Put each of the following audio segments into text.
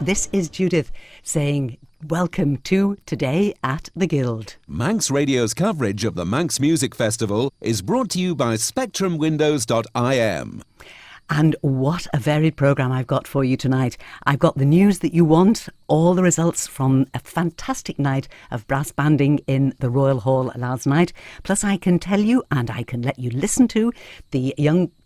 This is Judith saying welcome to Today at the Guild. Manx Radio's coverage of the Manx Music Festival is brought to you by SpectrumWindows.im. And what a varied programme I've got for you tonight. I've got the news that you want, all the results from a fantastic night of brass banding in the Royal Hall last night. Plus I can tell you, and I can let you listen to, the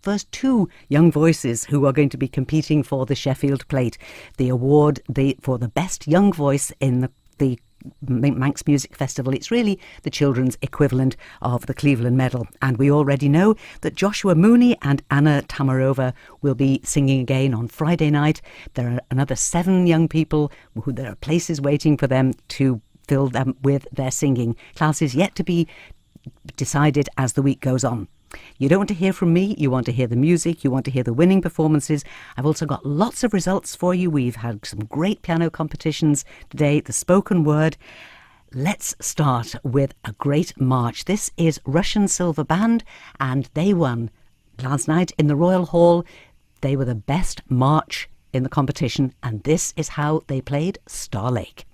first two young voices who are going to be competing for the Sheffield Plate, the award for the best young voice in the Manx Music Festival. It's really the children's equivalent of the Cleveland Medal. And we already know that Joshua Mooney and Anna Tamarova will be singing again on Friday night. There are another 7 young people who there are places waiting for them to fill them with their singing. Classes yet to be decided as the week goes on. You don't want to hear from me, you want to hear the music, you want to hear the winning performances. I've also got lots of results for you. We've had some great piano competitions today, the spoken word. Let's start with a great march. This is Russian Silver Band, and they won last night in the Royal Hall. They were the best march in the competition, and this is how they played Star Lake.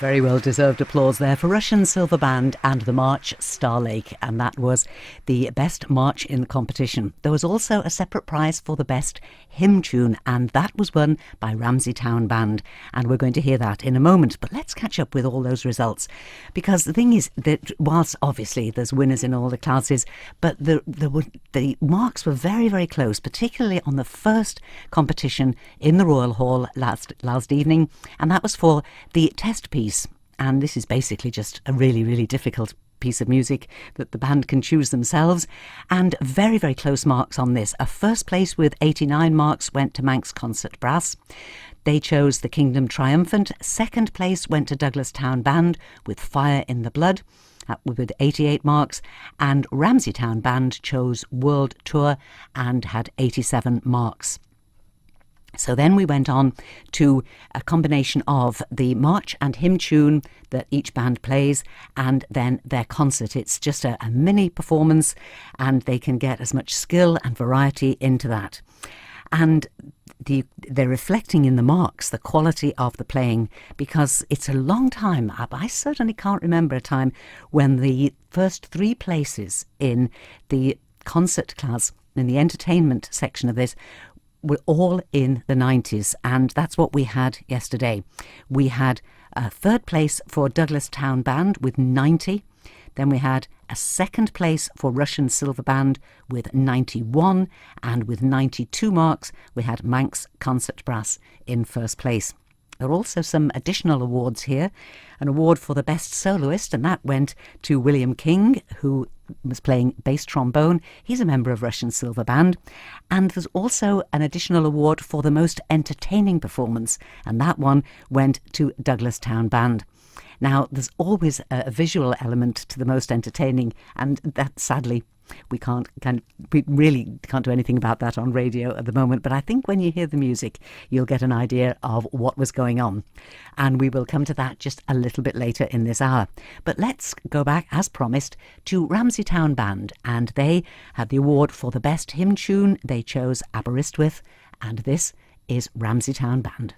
Very well deserved applause there for Russian Silver Band and the march Star Lake, and that was the best march in the competition. There was also a separate prize for the best hymn tune, and that was won by Ramsey Town Band, and we're going to hear that in a moment. But let's catch up with all those results, because the thing is that whilst obviously there's winners in all the classes, but the marks were very, very close, particularly on the first competition in the Royal Hall last evening, and that was for the test piece. And this is basically just a really, really difficult piece of music that the band can choose themselves. And very, very close marks on this. A first place with 89 marks went to Manx Concert Brass. They chose the Kingdom Triumphant. Second place went to Douglas Town Band with Fire in the Blood with 88 marks, and Ramsey Town Band chose World Tour and had 87 marks. So then we went on to a combination of the march and hymn tune that each band plays, and then their concert. It's just a mini performance, and they can get as much skill and variety into that. And they're reflecting in the marks the quality of the playing, because it's a long time. I certainly can't remember a time when the first 3 places in the concert class, in the entertainment section of this, were all in the 90s, and that's what we had yesterday. We had a third place for Douglas Town Band with 90. Then we had a second place for Russian Silver Band with 91, and with 92 marks we had Manx Concert Brass in first place. There are also some additional awards here. An award for the best soloist, and that went to William King, who was playing bass trombone. He's a member of Russian Silver Band. And there's also an additional award for the most entertaining performance, and that one went to Douglas Town Band. Now, there's always a visual element to the most entertaining, and that, sadly, we really can't do anything about that on radio at the moment. But I think when you hear the music, you'll get an idea of what was going on. And we will come to that just a little bit later in this hour. But let's go back, as promised, to Ramsey Town Band. And they had the award for the best hymn tune. They chose Aberystwyth. And this is Ramsey Town Band.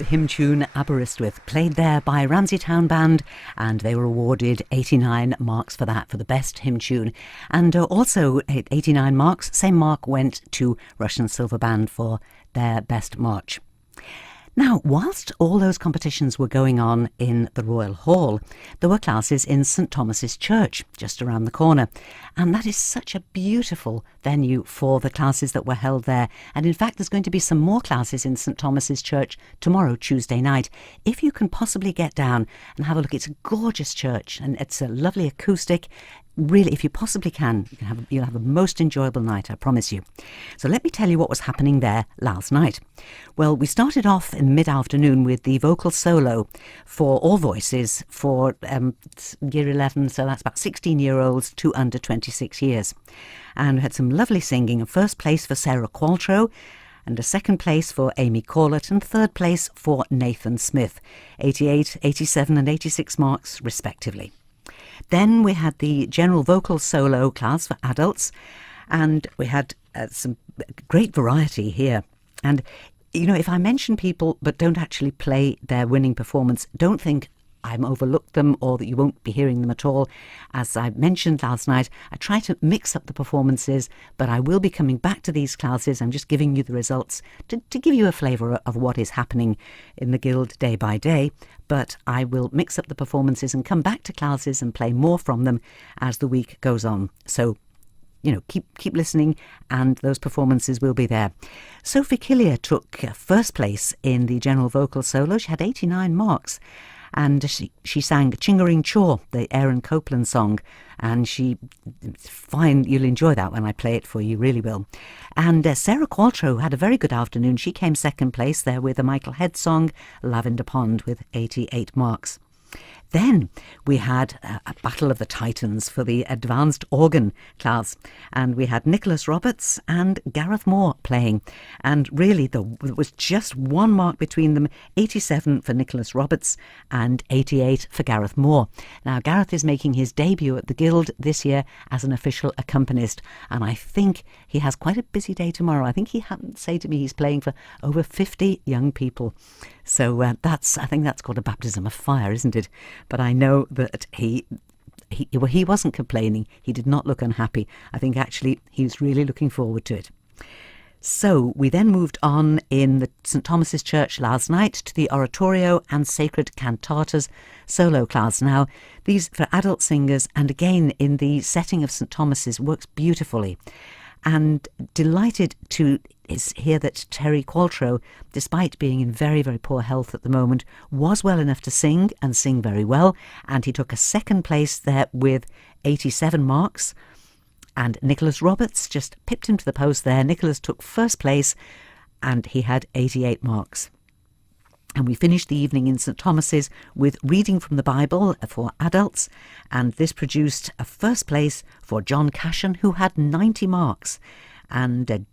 the hymn tune Aberystwyth, played there by Ramsey Town Band, and they were awarded 89 marks for that, for the best hymn tune. And also 89 marks, same mark went to Russian Silver Band for their best march. Now, whilst all those competitions were going on in the Royal Hall, there were classes in St Thomas's Church, just around the corner. And that is such a beautiful venue for the classes that were held there. And in fact, there's going to be some more classes in St Thomas's Church tomorrow, Tuesday night. If you can possibly get down and have a look, it's a gorgeous church and it's a lovely acoustic. Really, if you possibly can, you'll have a most enjoyable night, I promise you. So let me tell you what was happening there last night. Well, we started off in mid-afternoon with the vocal solo for all voices for year 11, so that's about 16-year-olds to under 26 years. And we had some lovely singing. First place for Sarah Qualtrough, and a second place for Amy Corlett, and third place for Nathan Smith, 88, 87 and 86 marks respectively. Then we had the general vocal solo class for adults, and we had some great variety here. And, you know, if I mention people but don't actually play their winning performance, don't think I'm overlooked them or that you won't be hearing them at all. As I mentioned last night, I try to mix up the performances, but I will be coming back to these classes. I'm just giving you the results to give you a flavour of what is happening in the Guild day by day. But I will mix up the performances and come back to classes and play more from them as the week goes on. So, you know, keep listening, and those performances will be there. Sophie Killier took first place in the general vocal solo. She had 89 marks. And she sang Chingering Chaw, the Aaron Copland song, and fine, you'll enjoy that when I play it for you, really will. And Sarah Qualtrough had a very good afternoon. She came second place there with a Michael Head song, Lavender Pond, with 88 marks. Then we had a Battle of the Titans for the advanced organ class, and we had Nicholas Roberts and Gareth Moore playing, and really there was just one mark between them, 87 for Nicholas Roberts and 88 for Gareth Moore. Now Gareth is making his debut at the Guild this year as an official accompanist, and I think he has quite a busy day tomorrow. I think he happened to say to me he's playing for over 50 young people. So I think that's called a baptism of fire, isn't it? But I know that he wasn't complaining. He did not look unhappy. I think actually he was really looking forward to it. So we then moved on in the St Thomas's Church last night to the Oratorio and Sacred Cantatas solo class. Now, these for adult singers, and again in the setting of St Thomas's, works beautifully. And delighted to hear that Terry Qualtrough, despite being in very, very poor health at the moment, was well enough to sing and sing very well. And he took a second place there with 87 marks. And Nicholas Roberts just pipped him to the post there. Nicholas took first place and he had 88 marks. And we finished the evening in St Thomas's with reading from the Bible for adults, and this produced a first place for John Cashin, who had 90 marks, and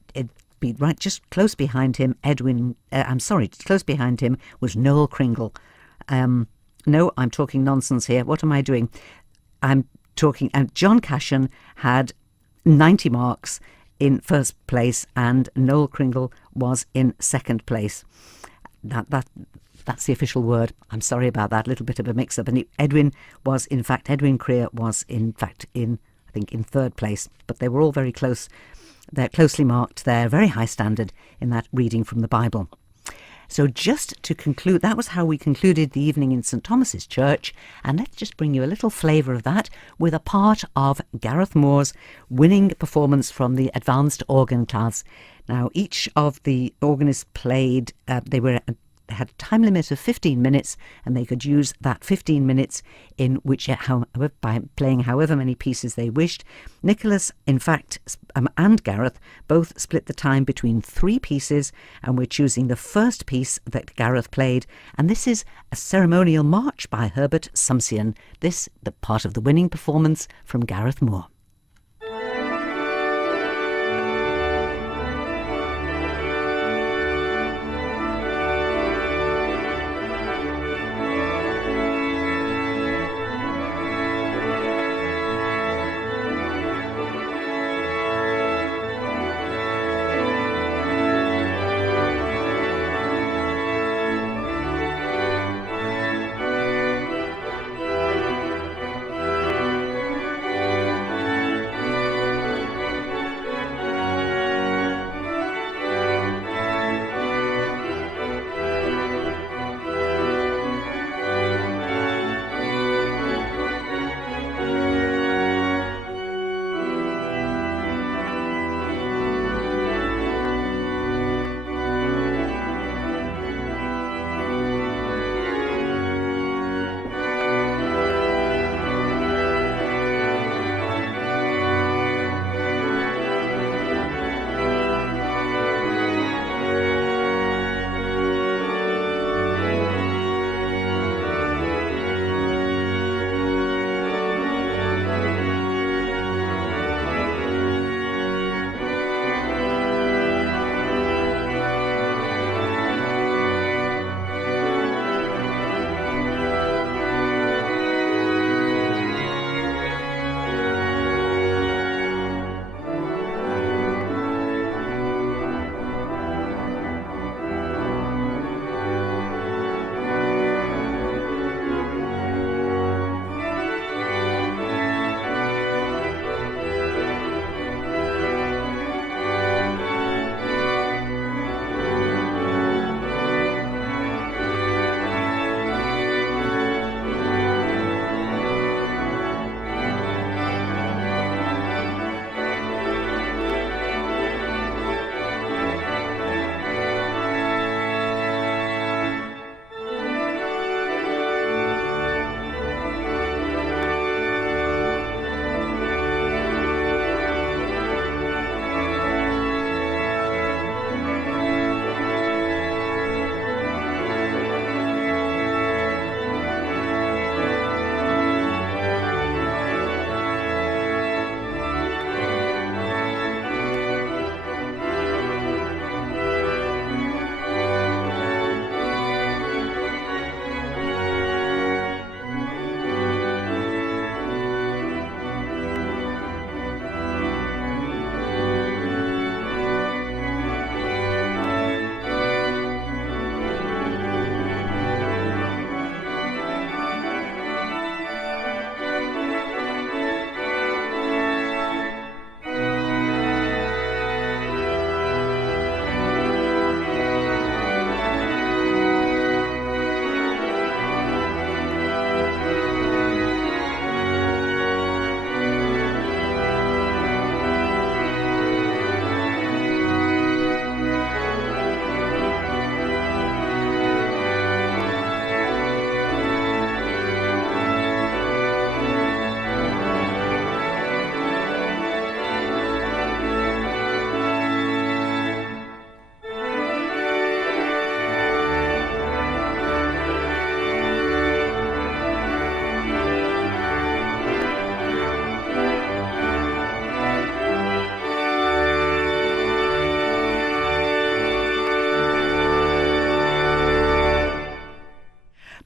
right just close behind him, close behind him was Noel Kringle. No, I'm talking nonsense here. What am I doing? John Cashin had 90 marks in first place, and Noel Kringle was in second place. That's the official word. I'm sorry about that. A little bit of a mix-up. And Edwin Creer was in fact in third place. But they were all very close. They're closely marked. They're very high standard in that reading from the Bible. So just to conclude, that was how we concluded the evening in St Thomas's Church. And let's just bring you a little flavour of that with a part of Gareth Moore's winning performance from the advanced organ class. Now, each of the organists played, had a time limit of 15 minutes, and they could use that 15 minutes in by playing however many pieces they wished. Nicholas, in fact, and Gareth both split the time between 3 pieces, and we're choosing the first piece that Gareth played, and this is a ceremonial march by Herbert Sumsian. The part of the winning performance from Gareth Moore.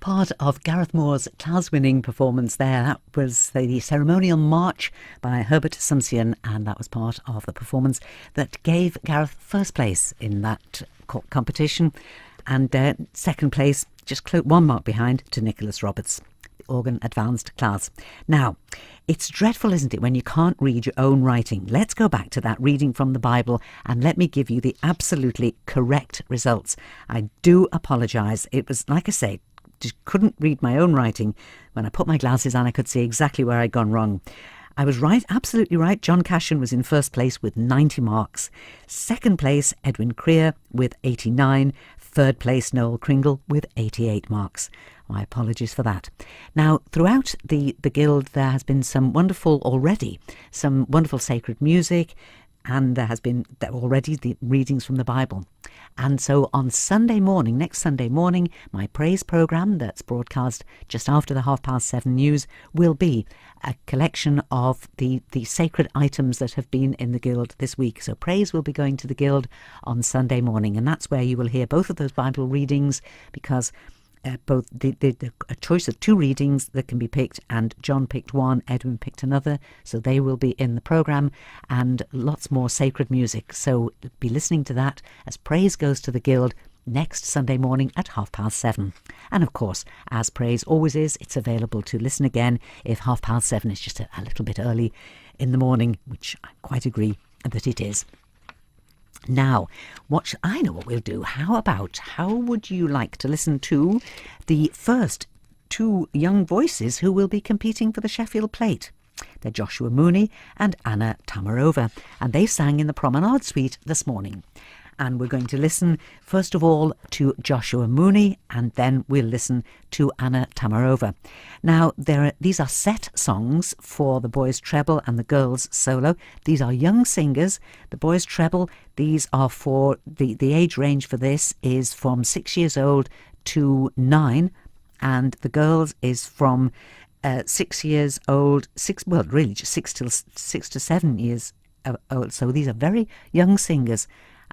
part of Gareth Moore's class-winning performance there. That was the ceremonial march by Herbert Sumsion, and that was part of the performance that gave Gareth first place in that competition, and second place, just 1 mark behind, to Nicholas Roberts, the organ advanced class. Now, it's dreadful, isn't it, when you can't read your own writing? Let's go back to that reading from the Bible and let me give you the absolutely correct results. I do apologise. It was, like I say, just couldn't read my own writing. When I put my glasses on, I could see exactly where I'd gone wrong. I was right, absolutely right. John Cashin was in first place with 90 marks. Second place, Edwin Creer with 89. Third place, Noel Kringle with 88 marks. My apologies for that. Now, throughout the Guild, there has been some wonderful sacred music, and there has been already the readings from the Bible. And so on next Sunday morning, my praise programme that's broadcast just after the 7:30 news will be a collection of the sacred items that have been in the Guild this week. So praise will be going to the Guild on Sunday morning, and that's where you will hear both of those Bible readings, because both a choice of 2 readings that can be picked, and John picked one, Edwin picked another, so they will be in the programme, and lots more sacred music. So be listening to that as praise goes to the Guild next Sunday morning at 7:30. And of course, as praise always is, it's available to listen again if 7:30 is just a little bit early in the morning, which I quite agree that it is. Now, I know what we'll do. How would you like to listen to the first 2 young voices who will be competing for the Sheffield Plate? They're Joshua Mooney and Anna Tamarova, and they sang in the Promenade Suite this morning. And we're going to listen first of all to Joshua Mooney, and then we'll listen to Anna Tamarova. Now, these are set songs for the boys' treble and the girls' solo. These are young singers. The boys' treble, these are for the age range for this is from 6 years old to 9, and the girls is from 6 years old, just 6 to 7 years old. So these are very young singers.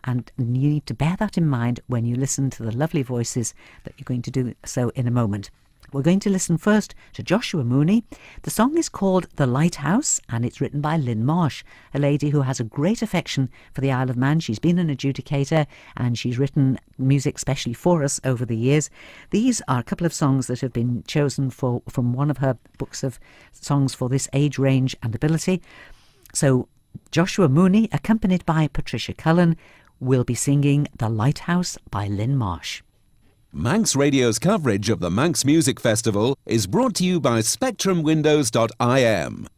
And you need to bear that in mind when you listen to the lovely voices that you're going to do so in a moment. We're going to listen first to Joshua Mooney. The song is called The Lighthouse, and it's written by Lynn Marsh, a lady who has a great affection for the Isle of Man. She's been an adjudicator, and she's written music specially for us over the years. These are a couple of songs that have been chosen from one of her books of songs for this age range and ability. So Joshua Mooney, accompanied by Patricia Cullen, will be singing The Lighthouse by Lynn Marsh. Manx Radio's coverage of the Manx Music Festival is brought to you by SpectrumWindows.im.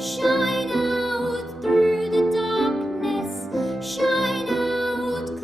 Shine out through the darkness, shine out.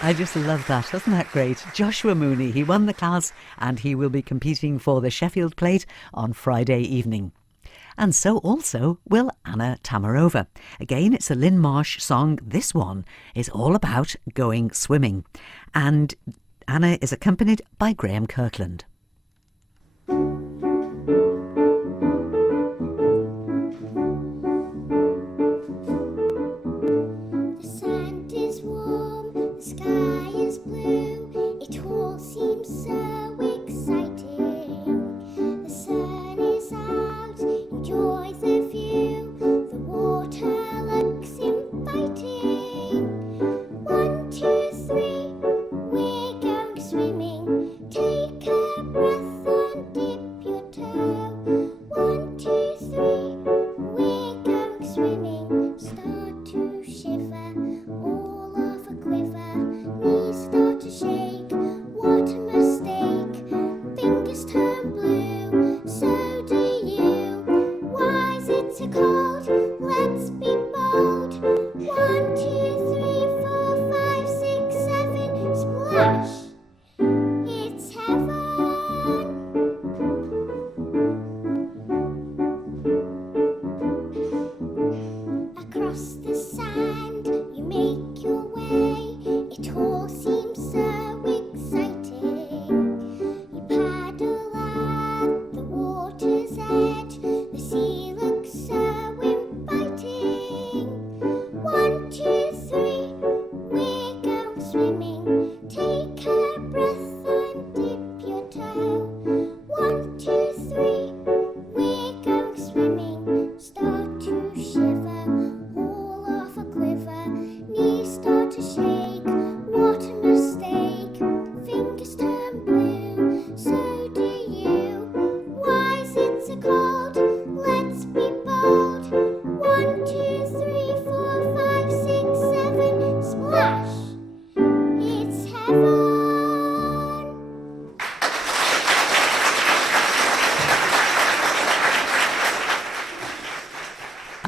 I just love that. Isn't that great? Joshua Mooney, he won the class and he will be competing for the Sheffield Plate on Friday evening. And so also will Anna Tamarova. Again, it's a Lynn Marsh song. This one is all about going swimming. And Anna is accompanied by Graham Kirkland.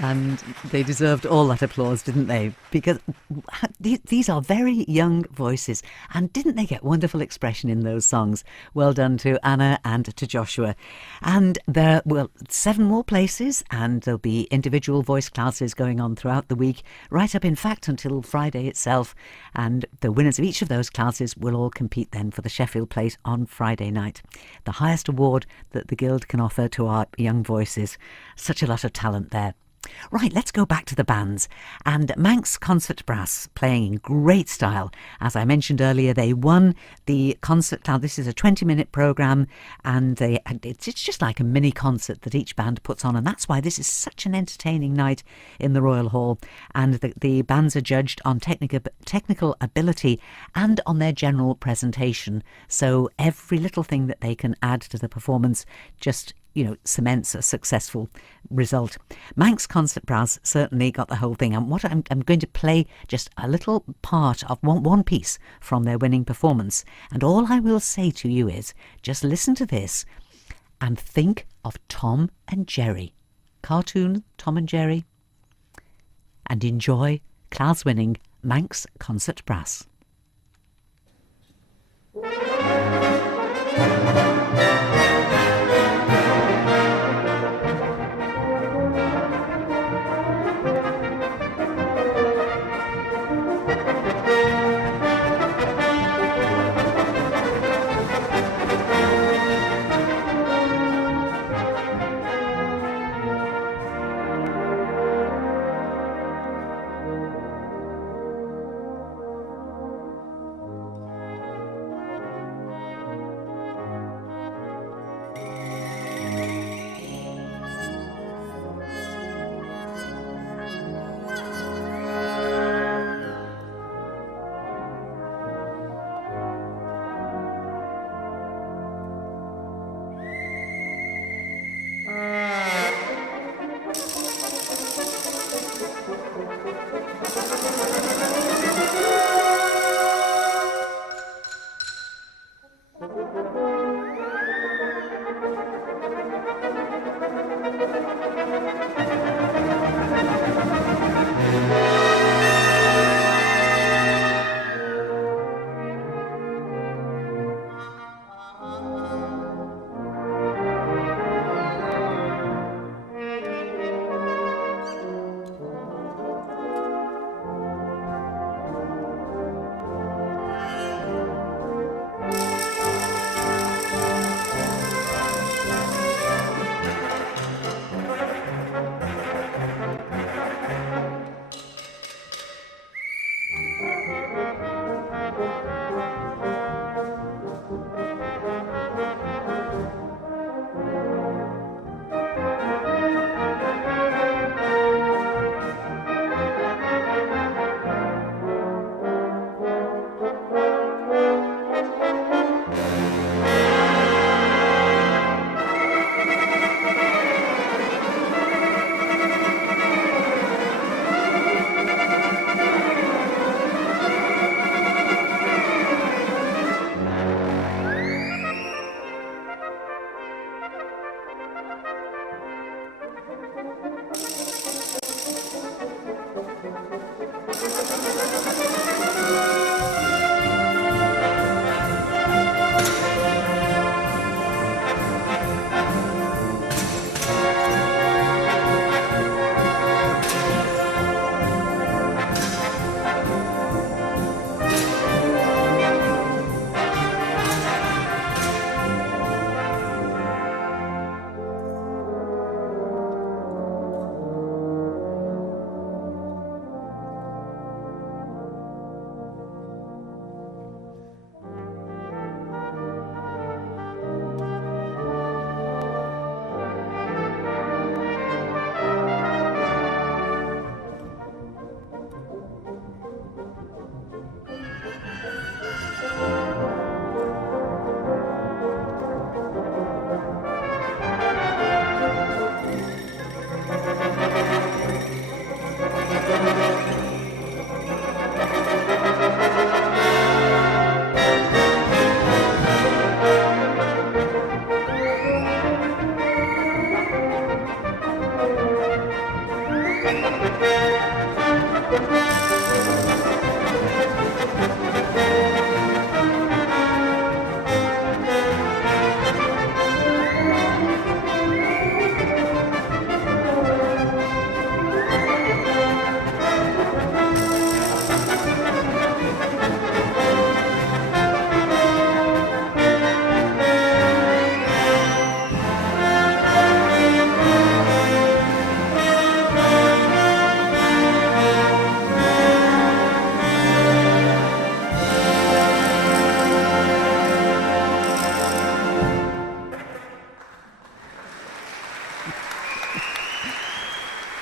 And they deserved all that applause, didn't they? Because these are very young voices. And didn't they get wonderful expression in those songs? Well done to Anna and to Joshua. And there will 7 more places, and there'll be individual voice classes going on throughout the week, right up, in fact, until Friday itself. And the winners of each of those classes will all compete then for the Sheffield Plate on Friday night. The highest award that the Guild can offer to our young voices. Such a lot of talent there. Right, let's go back to the bands. And Manx Concert Brass playing in great style. As I mentioned earlier, they won the concert. Now, this is a 20-minute programme, and it's just like a mini concert that each band puts on. And that's why this is such an entertaining night in the Royal Hall. And the bands are judged on technical ability and on their general presentation. So every little thing that they can add to the performance just cements a successful result. Manx Concert Brass certainly got the whole thing. And what I'm going to play just a little part of one piece from their winning performance. And all I will say to you is just listen to this and think of Tom and Jerry. Cartoon Tom and Jerry. And enjoy class-winning Manx Concert Brass.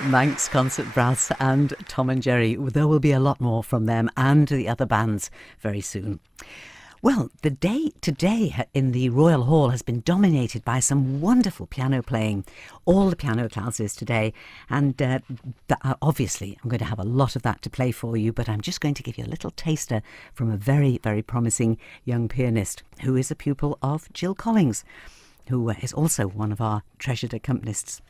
Manx Concert Brass and Tom and Jerry. There will be a lot more from them and the other bands very soon. Well, the day today in the Royal Hall has been dominated by some wonderful piano playing, all the piano classes today, and obviously I'm going to have a lot of that to play for you, but I'm just going to give you a little taster from a very, very promising young pianist who is a pupil of Jill Collins, who is also one of our treasured accompanists.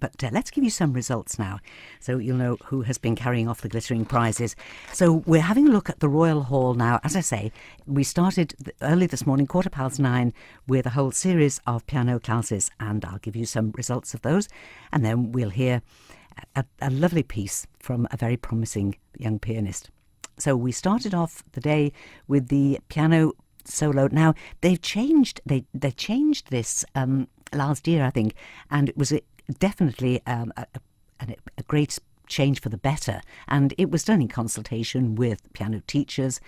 But let's give you some results now, so you'll know who has been carrying off the glittering prizes. So we're having a look at the Royal Hall now. As I say, we started early this morning, 9:15, with a whole series of piano classes, and I'll give you some results of those. And then we'll hear a lovely piece from a very promising young pianist. So we started off the day with the piano solo. Now, they've changed, they changed this last year, I think, and it was definitely a great change for the better, and it was done in consultation with piano teachers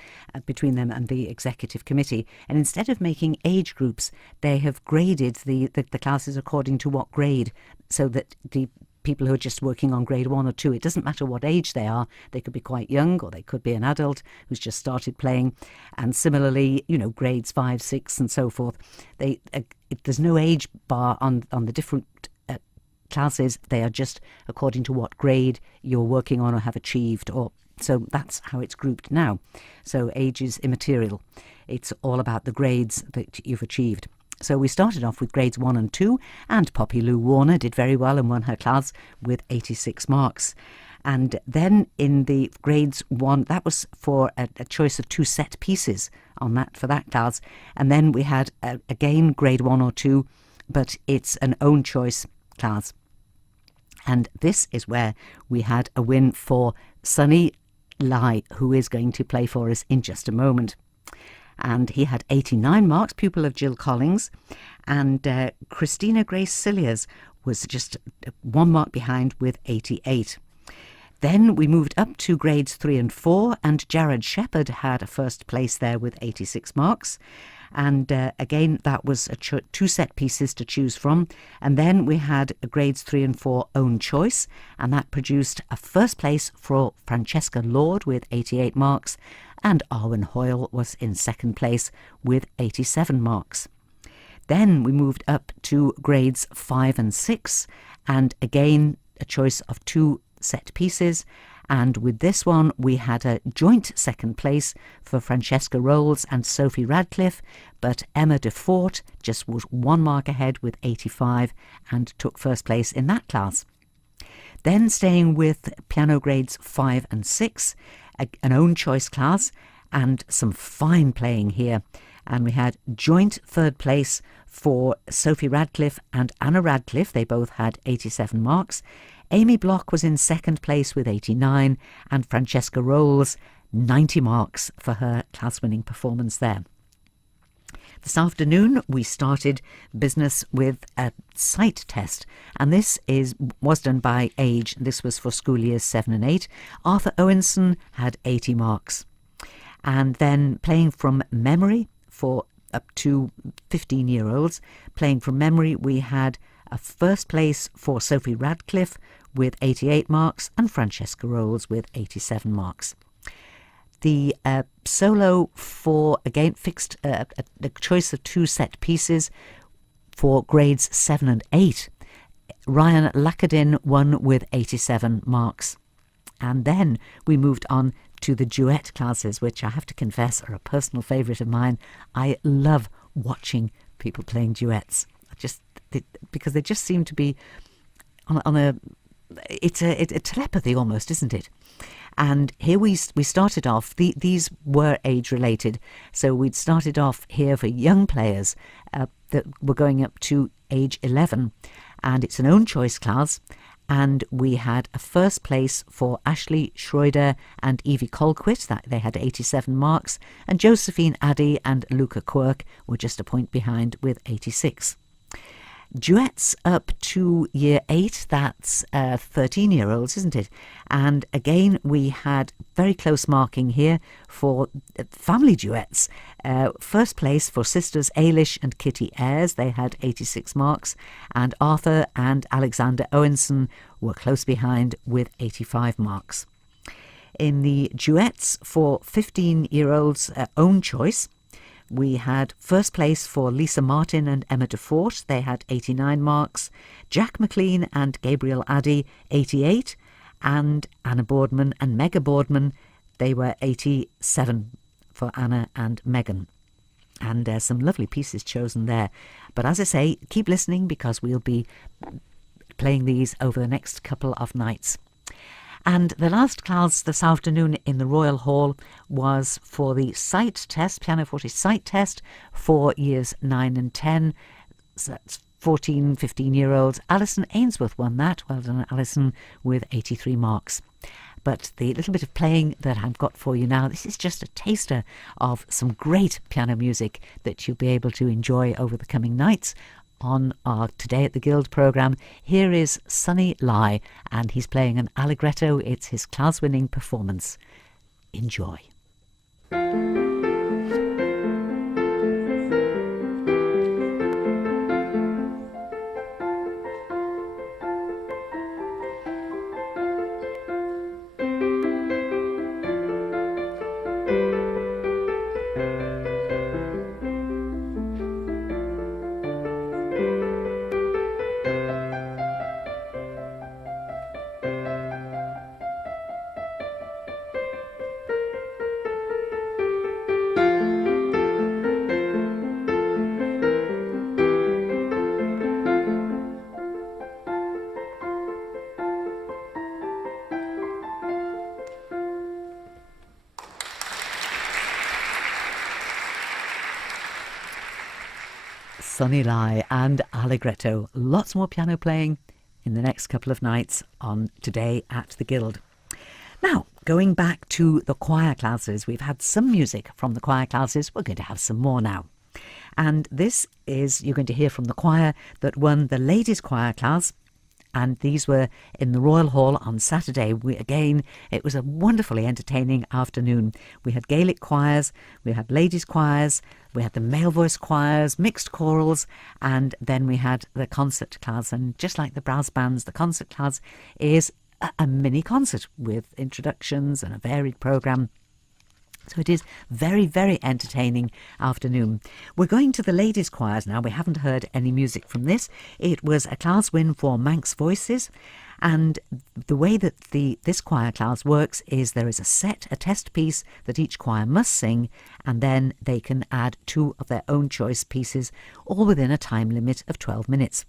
between them and the executive committee. And instead of making age groups, they have graded the classes according to what grade, so that the people who are just working on grade 1 or 2, it doesn't matter what age they are, they could be quite young or they could be an adult who's just started playing. And similarly, grades 5, 6 and so forth, there's no age bar on the different classes. They are just according to what grade you're working on or have achieved, so that's how it's grouped now. So age is immaterial. It's all about the grades that you've achieved. So we started off with grades 1 and 2, and Poppy Lou Warner did very well and won her class with 86 marks. And then in the grades 1, that was for a choice of 2 set pieces for that class. And then we had again grade 1 or 2, but it's an own choice class. And this is where we had a win for Sunny Lai, who is going to play for us in just a moment. And he had 89 marks, pupil of Jill Collins, and Christina Grace Cilliers was just 1 mark behind with 88. Then we moved up to grades 3 and 4, and Jared Shepherd had a first place there with 86 marks. And again, that was 2 set pieces to choose from. And then we had grades 3 and 4 own choice, and that produced a first place for Francesca Lord with 88 marks, and Arwen Hoyle was in second place with 87 marks. Then we moved up to grades 5 and 6, and again a choice of 2 set pieces. And with this one, we had a joint second place for Francesca Rolls and Sophie Radcliffe, but Emma DeFort just was 1 mark ahead with 85 and took first place in that class. Then staying with piano grades 5 and 6, an own choice class, and some fine playing here. And we had joint third place for Sophie Radcliffe and Anna Radcliffe. They both had 87 marks. Amy Block was in second place with 89, and Francesca Rolls 90 marks for her class-winning performance there. This afternoon we started business with a sight test, and this was done by age. This was for school years 7 and 8. Arthur Owenson had 80 marks. And then playing from memory for up to 15-year-olds, playing from memory, we had a first place for Sophie Radcliffe with 88 marks and Francesca Rolls with 87 marks. The solo for, again, fixed a choice of 2 set pieces for grades 7 and 8. Ryan Lackadin won with 87 marks. And then we moved on to the duet classes, which I have to confess are a personal favourite of mine. I love watching people playing duets, because they just seem to be it's a telepathy almost, isn't it? And here we started off, these were age related, so we'd started off here for young players that were going up to age 11, and it's an own choice class. And we had a first place for Ashley Schroeder and Evie Colquitt, that they had 87 marks, and Josephine Addy and Luca Quirk were just a point behind with 86. duets up to year 8, that's 13-year-olds, isn't it? And again, we had very close marking here for family duets. First place for sisters Ailish and Kitty Ayres, they had 86 marks, and Arthur and Alexander Owenson were close behind with 85 marks. In the duets for 15-year-olds own choice, we had first place for Lisa Martin and Emma DeFort. They had 89 marks. Jack McLean and Gabriel Addy, 88. And Anna Boardman and Megha Boardman, they were 87 for Anna and Megan. And some lovely pieces chosen there. But as I say, keep listening because we'll be playing these over the next couple of nights. And the last class this afternoon in the Royal Hall was for the sight test, pianoforte sight test for years 9 and 10. So that's 14, 15-year-olds. Alison Ainsworth won that. Well done, Alison, with 83 marks. But the little bit of playing that I've got for you now, this is just a taster of some great piano music that you'll be able to enjoy over the coming nights on our Today at the Guild programme. Here is Sonny Ley, and he's playing an allegretto. It's his class-winning performance. Enjoy. Sonny Ley and allegretto. Lots more piano playing in the next couple of nights on Today at the Guild. Now, going back to the choir classes, we've had some music from the choir classes. We're going to have some more now. And this is, you're going to hear from the choir that won the ladies' choir class. And these were in the Royal Hall on Saturday. It was a wonderfully entertaining afternoon. We had Gaelic choirs, we had ladies' choirs, we had the male voice choirs, mixed chorals, and then we had the concert class. And just like the brass bands, the concert class is a mini concert with introductions and a varied programme. So it is very, very entertaining afternoon. We're going to the ladies' choirs now. We haven't heard any music from this. It was a class win for Manx Voices. And the way that this choir class works is there is a test piece that each choir must sing, and then they can add 2 of their own choice pieces, all within a time limit of 12 minutes.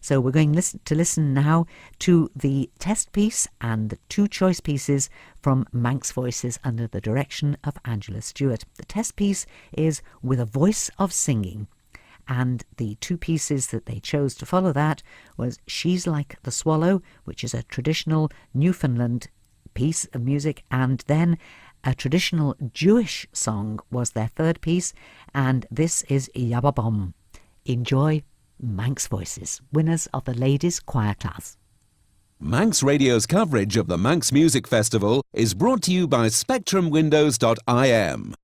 So we're going to listen now to the test piece and the 2 choice pieces from Manx Voices under the direction of Angela Stewart. The test piece is With a Voice of Singing, and the 2 pieces that they chose to follow that was She's Like the Swallow, which is a traditional Newfoundland piece of music, and then a traditional Jewish song was their 3rd piece, and this is Yabba-Bom. Enjoy Manx Voices, winners of the ladies' choir class. Manx Radio's coverage of the Manx Music Festival is brought to you by SpectrumWindows.im.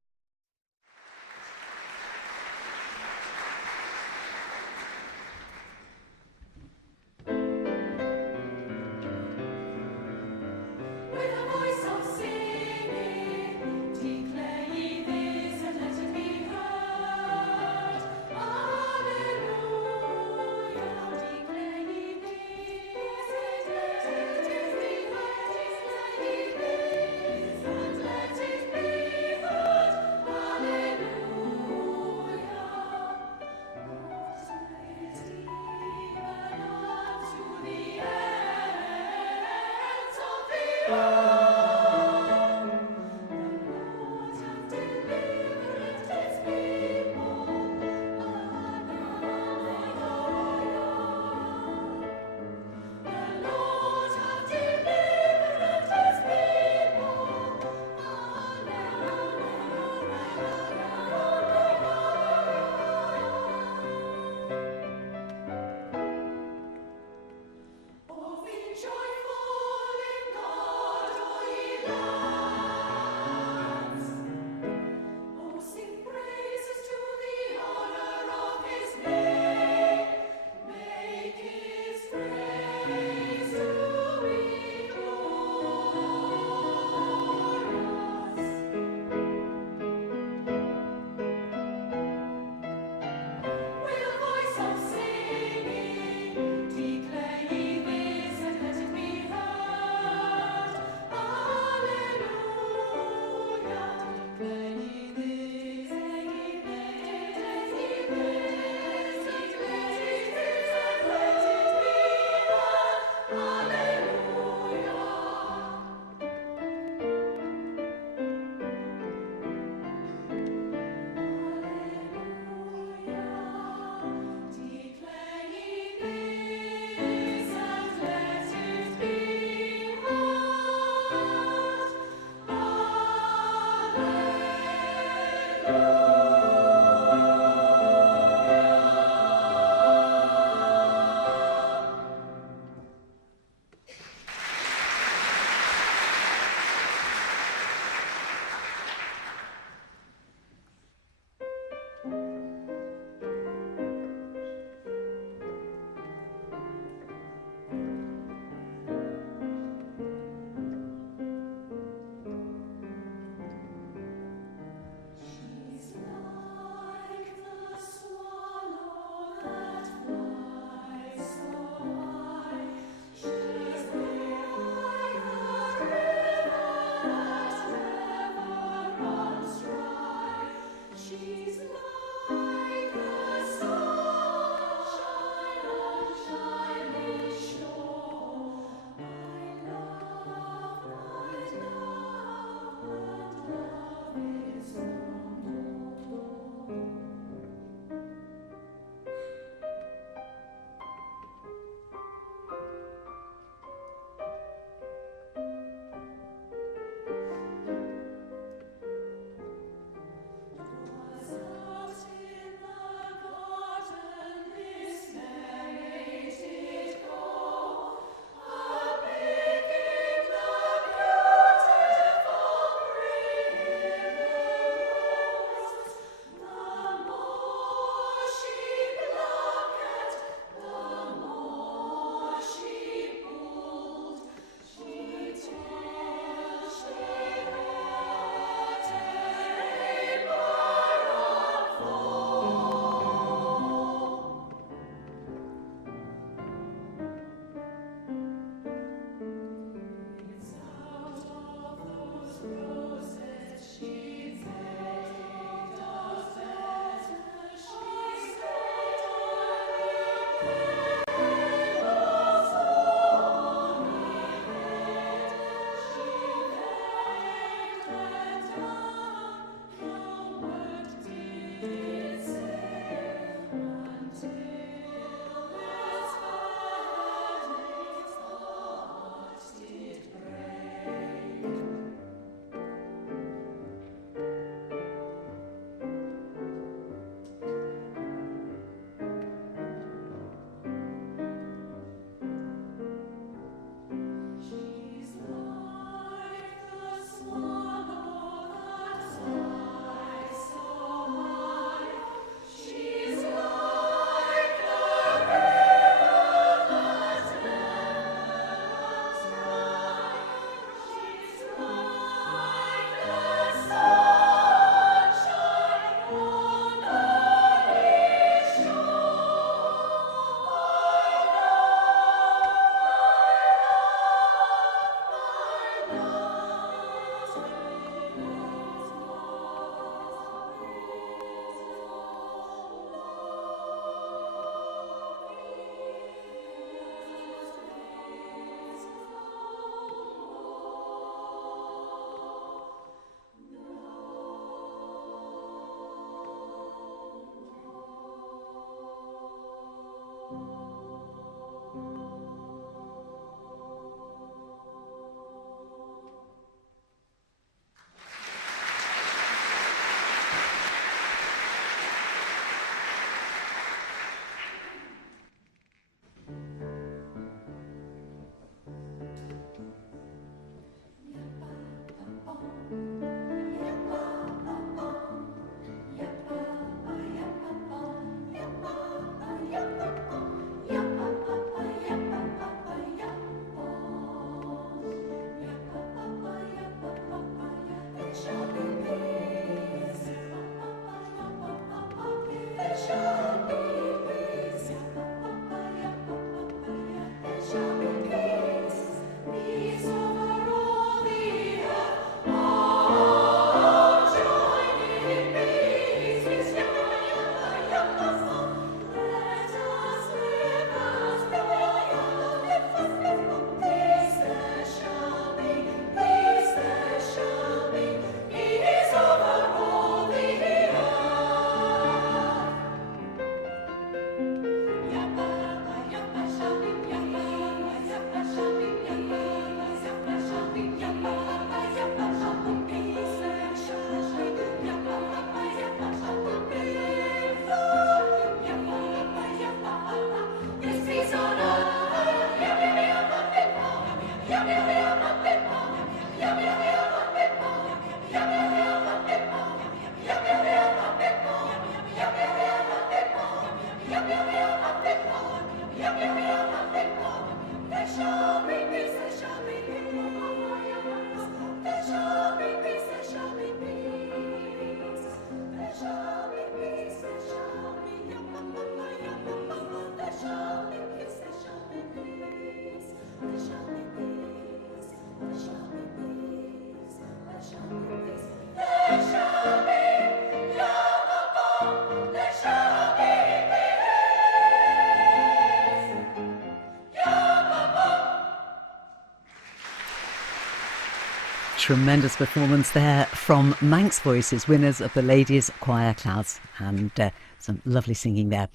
Tremendous performance there from Manx Voices, winners of the Ladies Choir class, and some lovely singing there.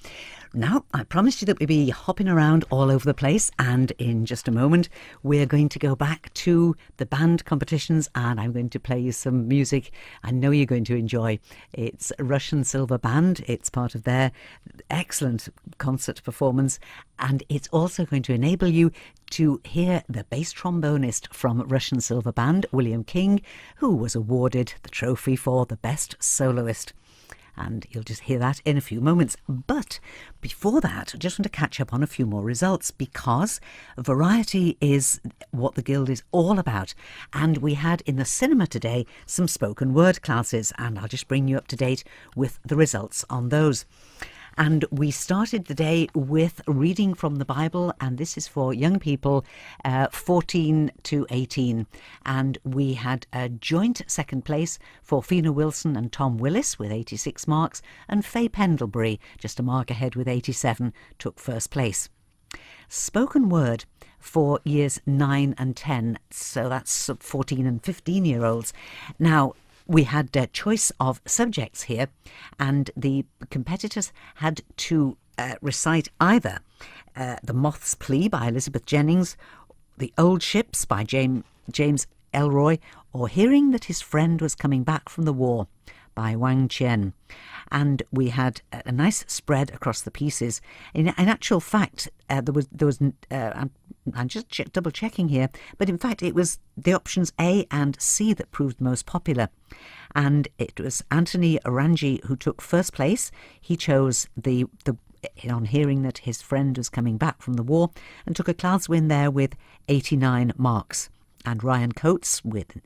Now, I promised you that we'd be hopping around all over the place, and in just a moment we're going to go back to the band competitions, and I'm going to play you some music I know you're going to enjoy. It's Russian Silver Band. It's part of their excellent concert performance, and it's also going to enable you to hear the bass trombonist from Russian Silver Band, William King, who was awarded the trophy for the best soloist. And you'll just hear that in a few moments. But before that, I just want to catch up on a few more results, because variety is what the Guild is all about. And we had in the cinema today some spoken word classes, and I'll just bring you up to date with the results on those. And we started the day with reading from the Bible, and this is for young people 14 to 18. And we had a joint second place for Fiona Wilson and Tom Willis with 86 marks, and Faye Pendlebury, just a mark ahead with 87, took first place. Spoken word for years 9 and 10, so that's 14 and 15-year-olds. Now, we had a choice of subjects here, and the competitors had to recite either The Moth's Plea by Elizabeth Jennings, The Old Ships by James Elroy, or Hearing That His Friend Was Coming Back from the War by Wang Qian. And we had a nice spread across the pieces. In actual fact, there was I'm just double checking here, but in fact it was the options A and C that proved most popular. And it was Anthony Orangi who took first place. He chose the on hearing that his friend was coming back from the war, and took a class win there with 89 marks. And Ryan Coates with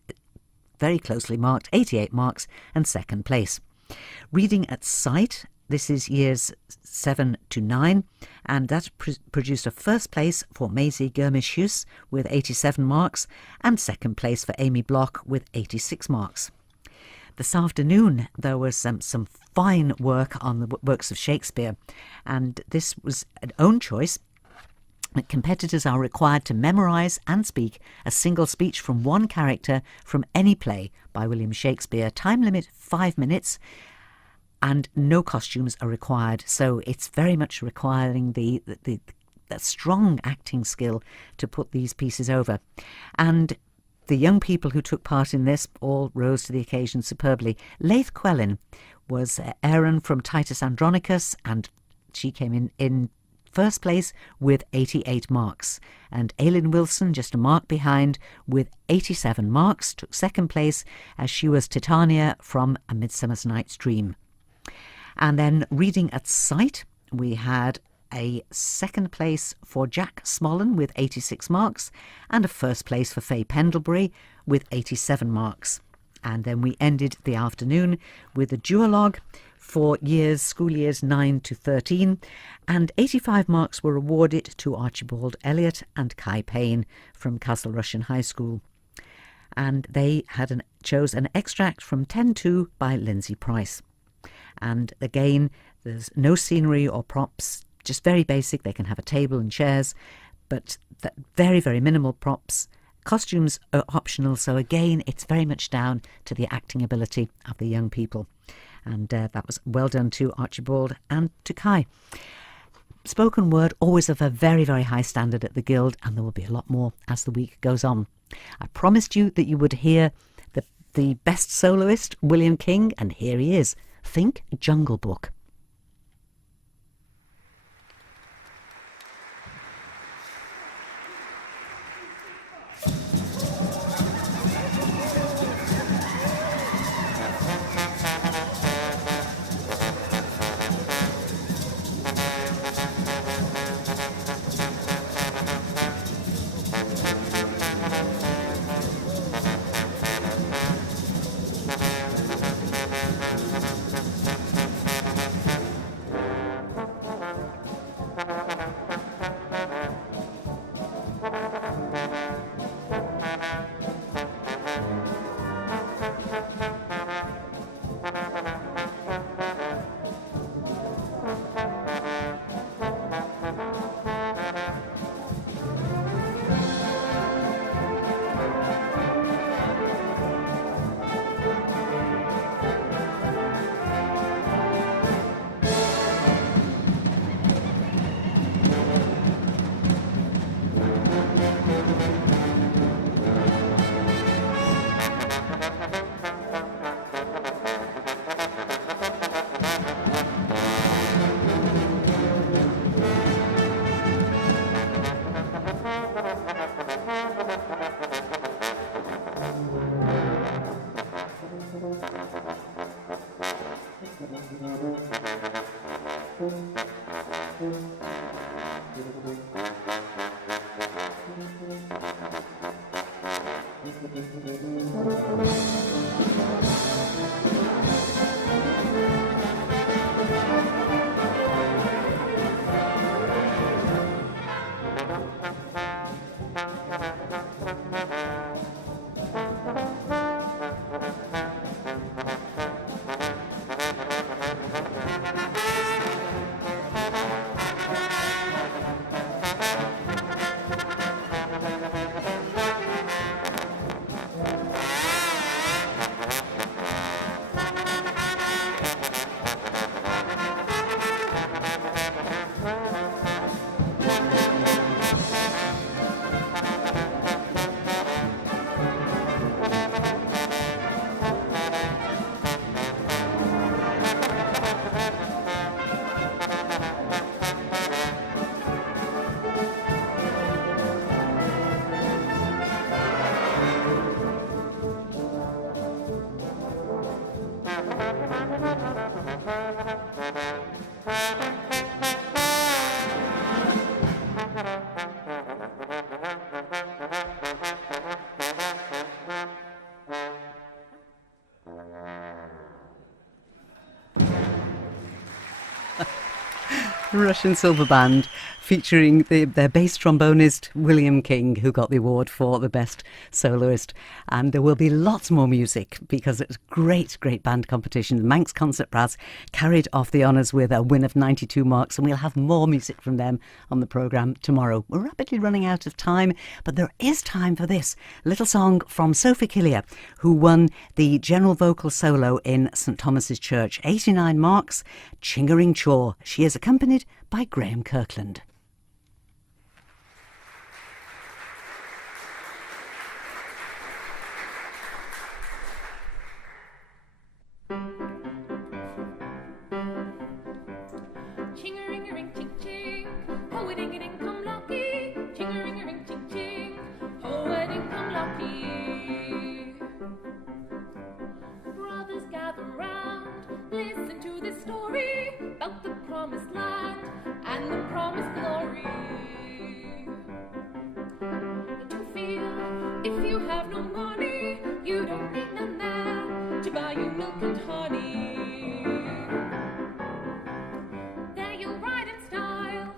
very closely marked 88 marks and second place. Reading at sight, this is years 7 to 9, and that produced a first place for Maisie Germish-Hughes with 87 marks, and second place for Amy Block with 86 marks. This afternoon there was some fine work on the works of Shakespeare, and this was an own choice. Competitors are required to memorise and speak a single speech from one character from any play by William Shakespeare. Time limit 5 minutes, and no costumes are required. So it's very much requiring the strong acting skill to put these pieces over. And the young people who took part in this all rose to the occasion superbly. Leith Quellin was Erin from Titus Andronicus, and she came in first place with 88 marks, and Aileen Wilson just a mark behind with 87 marks took second place, as she was Titania from A Midsummer's Night's Dream. And then reading at sight, we had a second place for Jack Smollen with 86 marks, and a first place for Faye Pendlebury with 87 marks. And then we ended the afternoon with a duologue for school years 9 to 13, and 85 marks were awarded to Archibald Elliott and Kai Payne from Castle Rushen High School. And they chose an extract from 10-2 by Lindsay Price. And again, there's no scenery or props, just very basic. They can have a table and chairs, but very, very minimal props. Costumes are optional, so again, it's very much down to the acting ability of the young people. And that was well done to Archibald and to Kai. Spoken word always of a very, very high standard at the Guild, and there will be a lot more as the week goes on. I promised you that you would hear the best soloist, William King, and here he is. Think Jungle Book. Russian Silver Band, featuring their bass trombonist William King, who got the award for the best soloist. And there will be lots more music because it's great band competition. The Manx Concert Brass carried off the honours with a win of 92 marks, and we'll have more music from them on the programme tomorrow. We're rapidly running out of time, but there is time for this little song from Sophie Killier, who won the general vocal solo in St Thomas's Church. 89 marks, Chingering Chaw. She is accompanied by Graham Kirkland. Ching-a-ring-a-ring, ching-ching, ho-a-ding-a-ding, come lucky. Ching-a-ring-a-ring, ching-ching, ho-a-ding, come lucky. Brothers gather round, listen to this story about the promised land and the promised glory. To feel if you have no money, you don't need none there to buy you milk and honey. There you'll ride in style,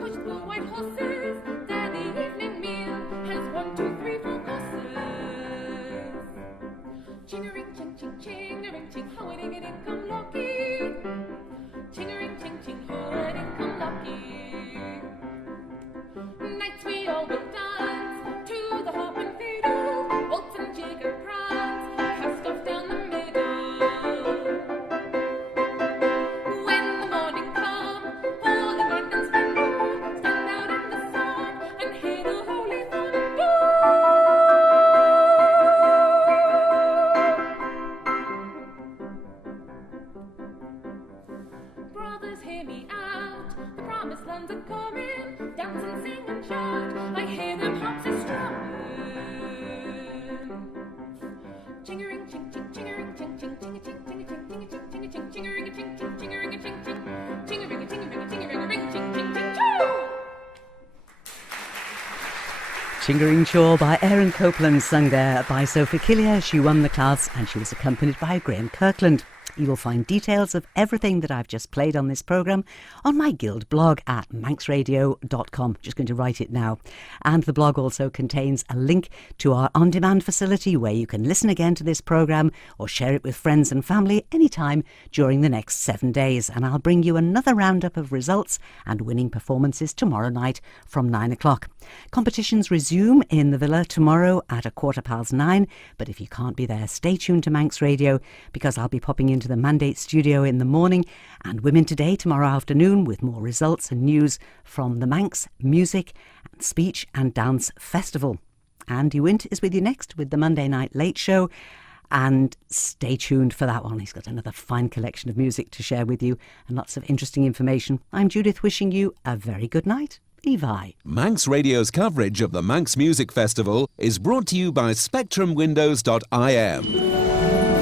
push the white horses. There the evening meal has 1, 2, 3, 4 courses. Ching-a-ring, ching-ching, ching-a-ring, ching, ho-a-ding-a-ding, come lucky. Ching-a-ring, ching-ching, ho-a-ding, come lucky. Nights we all will dance to the harp and fiddle, waltz and jig and prance, cast off down the middle. When the morning come, all in London splendor, stand out in the sun and hear the holy thunder. Brothers, hear me out, the promised lands are coming, dance and sing and shout, I hear them harps are strumming. Ching-a-ring, ching-ching, ching-a-ring, ching-ching, ching-a-ching, ching-a-ching, ching-a-ching, ching-a-ching, ching-a-ring, ching-ching, ching-a-ring, ching-ching, ching-a-ring, ching-a-ring, ching-a-ring, ching-ching, ching-choo! Chingering Chaw by Aaron Copeland, sung there by Sophie Killier. She won the class and she was accompanied by Graham Kirkland. You will find details of everything that I've just played on this programme on my Guild blog at manxradio.com. Just going to write it now. And the blog also contains a link to our on-demand facility where you can listen again to this programme or share it with friends and family anytime during the next 7 days. And I'll bring you another roundup of results and winning performances tomorrow night from 9 o'clock. Competitions resume in the Villa tomorrow at 9:15. But if you can't be there, stay tuned to Manx Radio because I'll be popping into the Mandate studio in the morning and Women Today tomorrow afternoon with more results and news from the Manx Music and Speech and Dance Festival. Andy Wint is with you next with the Monday Night Late Show, and stay tuned for that one. He's got another fine collection of music to share with you and lots of interesting information. I'm Judith, wishing you a very good night. Levi. Manx Radio's coverage of the Manx Music Festival is brought to you by SpectrumWindows.im.